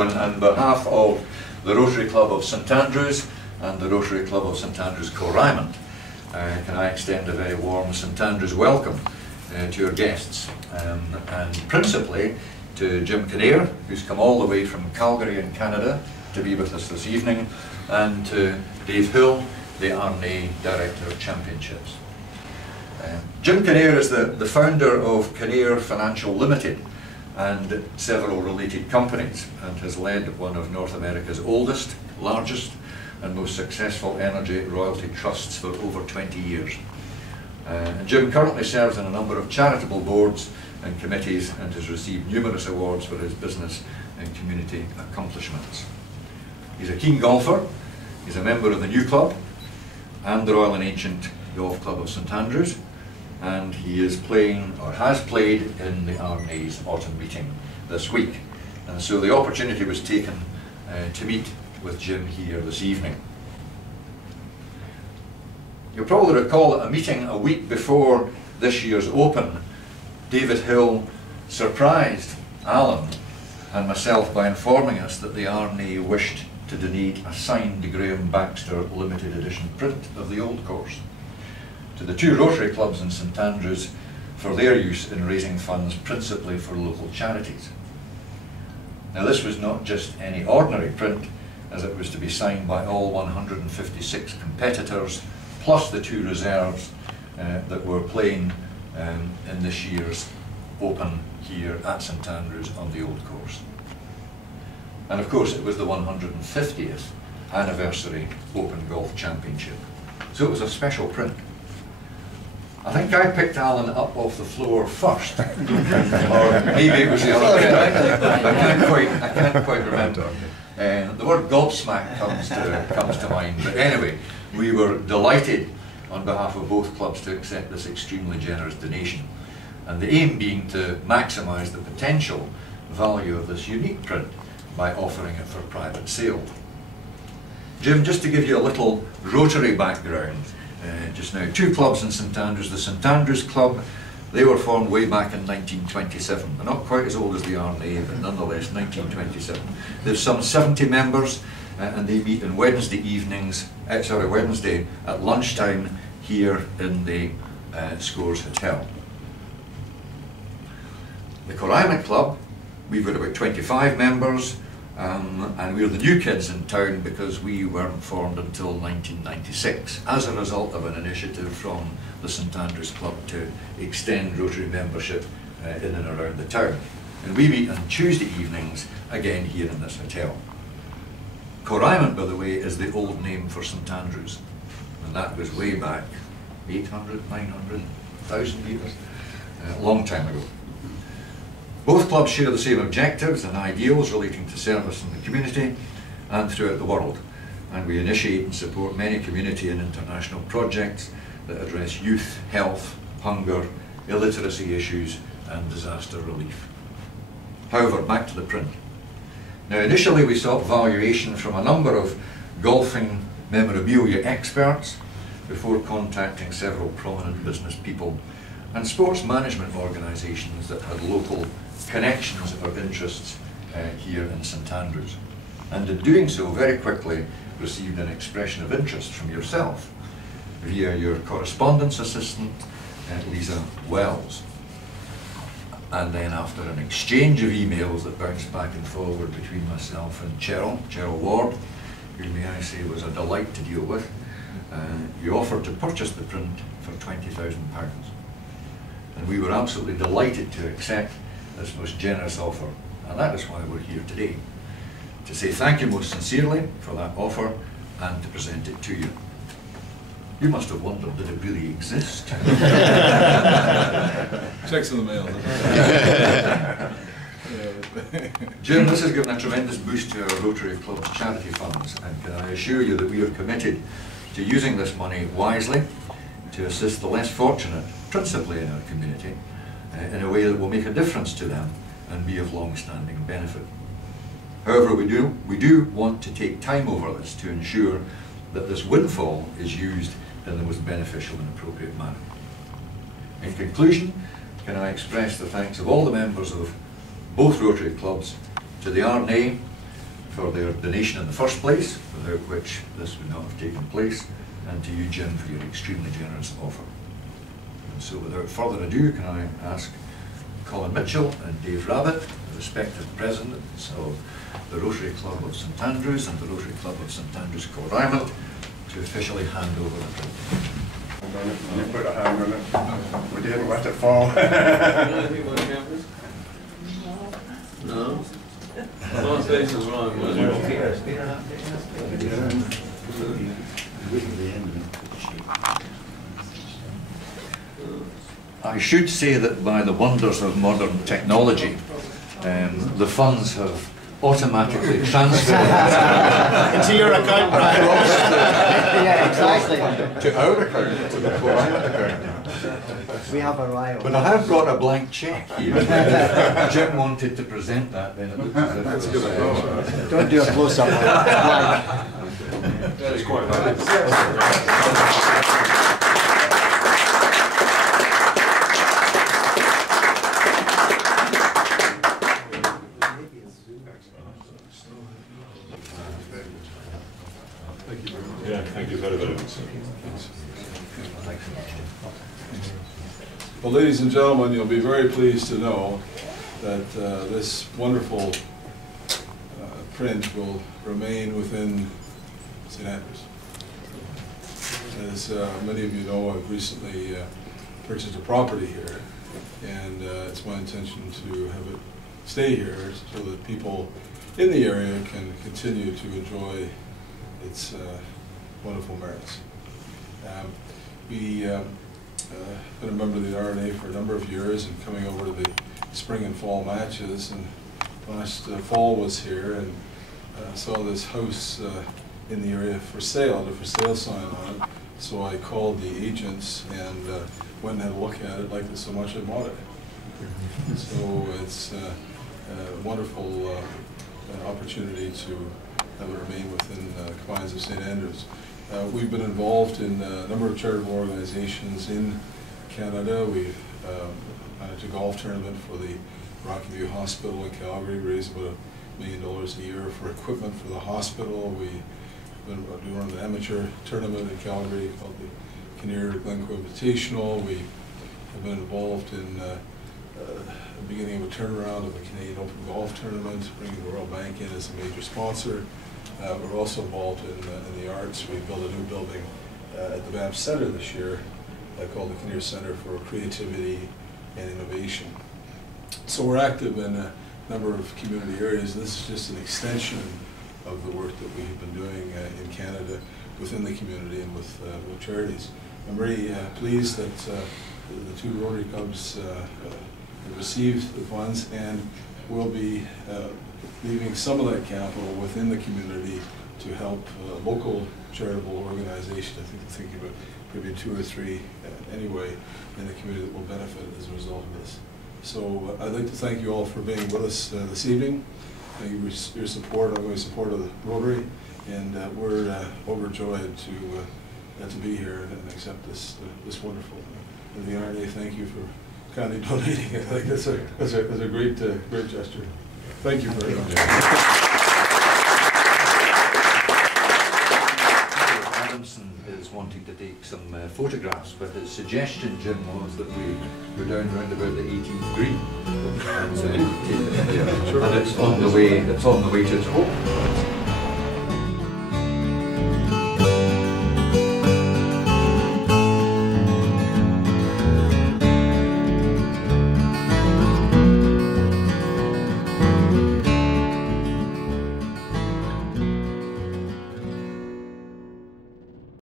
So on behalf of the Rotary Club of St Andrews and the Rotary Club of St Andrews Co-Ryman, can I extend a very warm St Andrews welcome to your guests, and principally to Jim Kinnear, who's come all the way from Calgary in Canada to be with us this evening, and to Dave Hill, the Arnay Director of Championships. Jim Kinnear is the founder of Kinnear Financial Limited and several related companies, and has led one of North America's oldest, largest and most successful energy royalty trusts for over 20 years. And Jim currently serves on a number of charitable boards and committees and has received numerous awards for his business and community accomplishments. He's a keen golfer, he's a member of the New Club and the Royal and Ancient Golf Club of St Andrews, and he is playing, or has played, in the Arnay's autumn meeting this week. And so the opportunity was taken to meet with Jim here this evening. You'll probably recall at a meeting a week before this year's Open, David Hill surprised Alan and myself by informing us that the Arnay wished to donate a signed Graham Baxter limited edition print of the Old Course to the two Rotary clubs in St Andrews for their use in raising funds principally for local charities. Now, this was not just any ordinary print, as it was to be signed by all 156 competitors, plus the two reserves that were playing in this year's Open here at St Andrews on the Old Course. And of course it was the 150th anniversary Open Golf Championship, so it was a special print. I think I picked Alan up off the floor first, or maybe it was the other way. I can't quite remember. The word gobsmack comes to mind, but anyway, we were delighted on behalf of both clubs to accept this extremely generous donation, and the aim being to maximise the potential value of this unique print by offering it for private sale. Jim, just to give you a little Rotary background, just now, two clubs in St Andrews. The St Andrews Club, they were formed way back in 1927. They're not quite as old as the Arnay, but nonetheless 1927. There's some 70 members, and they meet on Wednesday evenings, Wednesday at lunchtime here in the Scores Hotel. The Co-Ryman Club, we've got about 25 members, and we're the new kids in town because we weren't formed until 1996 as a result of an initiative from the St Andrews Club to extend Rotary membership in and around the town. And we meet on Tuesday evenings, again here in this hotel. Co-Ryman, by the way, is the old name for St Andrews, and that was way back 800, 900, 1,000 years, a long time ago. Both clubs share the same objectives and ideals relating to service in the community and throughout the world, and we initiate and support many community and international projects that address youth, health, hunger, illiteracy issues and disaster relief. However, back to the print. Now, initially we sought valuation from a number of golfing memorabilia experts before contacting several prominent business people and sports management organisations that had local connections or interests here in St Andrews. And in doing so, very quickly received an expression of interest from yourself via your correspondence assistant, Lisa Wells. And then after an exchange of emails that bounced back and forward between myself and Cheryl Ward, who, may I say, was a delight to deal with, you offered to purchase the print for £20,000. And we were absolutely delighted to accept this most generous offer, and that is why we're here today, to say thank you most sincerely for that offer and to present it to you. You must have wondered, did it really exist? Checks in the mail. Jim, this has given a tremendous boost to our Rotary Club's charity funds, and can I assure you that we are committed to using this money wisely to assist the less fortunate, principally in our community, in a way that will make a difference to them and be of long-standing benefit. However, we do want to take time over this to ensure that this windfall is used in the most beneficial and appropriate manner. In conclusion, can I express the thanks of all the members of both Rotary clubs to the Arnay, for their donation in the first place, without which this would not have taken place, and to you, Jim, for your extremely generous offer. And so without further ado, can I ask Colin Mitchell and Dave Rabbit, the respective presidents of the Rotary Club of St Andrews and the Rotary Club of St Andrews Court to officially hand over the privilege. You put a hand on it. We didn't let it fall. No. Last face is wrong. I should say that by the wonders of modern technology, the funds have automatically transferred Into your account, Brian. Yeah, exactly. to our account, to the climate account. We have a rival. But I have brought a blank cheque here. Jim wanted to present that, then it looked as if That's a it good was, idea. Don't do a close-up on that. That is quite right. Yeah, thank you very much. Well, ladies and gentlemen, you'll be very pleased to know that this wonderful print will remain within St Andrews. As many of you know, I've recently purchased a property here, and it's my intention to have it stay here so that people in the area can continue to enjoy its wonderful merits. We been a member of the RNA for a number of years and coming over to the spring and fall matches, and last fall was here and saw this house in the area for sale, the for sale sign on it. So I called the agents and went and had a look at it, liked it so much I bought it. So it's a wonderful opportunity to have it remain within the confines of St Andrews. We've been involved in a number of charitable organizations in Canada. We've managed a golf tournament for the Rocky View Hospital in Calgary, raised about $1 million a year for equipment for the hospital. We've been doing an amateur tournament in Calgary called the Kinnear Invitational. We have been involved in the beginning of a turnaround of the Canadian Open Golf Tournament, bringing the Royal Bank in as a major sponsor. We're also involved in the arts. We built a new building at the Banff Centre this year called the Kinnear Centre for Creativity and Innovation. So we're active in a number of community areas. This is just an extension of the work that we've been doing in Canada within the community and with charities. I'm very pleased that the two Rotary Clubs have received the funds and will be leaving some of that capital within the community to help local charitable organizations. I think thinking about maybe 2 or 3 anyway in the community that will benefit as a result of this. So I'd like to thank you all for being with us this evening. Thank you for your support, ongoing support of the Rotary, and we're overjoyed to be here and accept this wonderful. And the RNA, thank you for kindly donating it. I think that's a great great gesture. Thank you very much. Adamson is wanting to take some photographs, but his suggestion, Jim, was that we go down round about the 18th green and take the picture. And it's on the way to its home.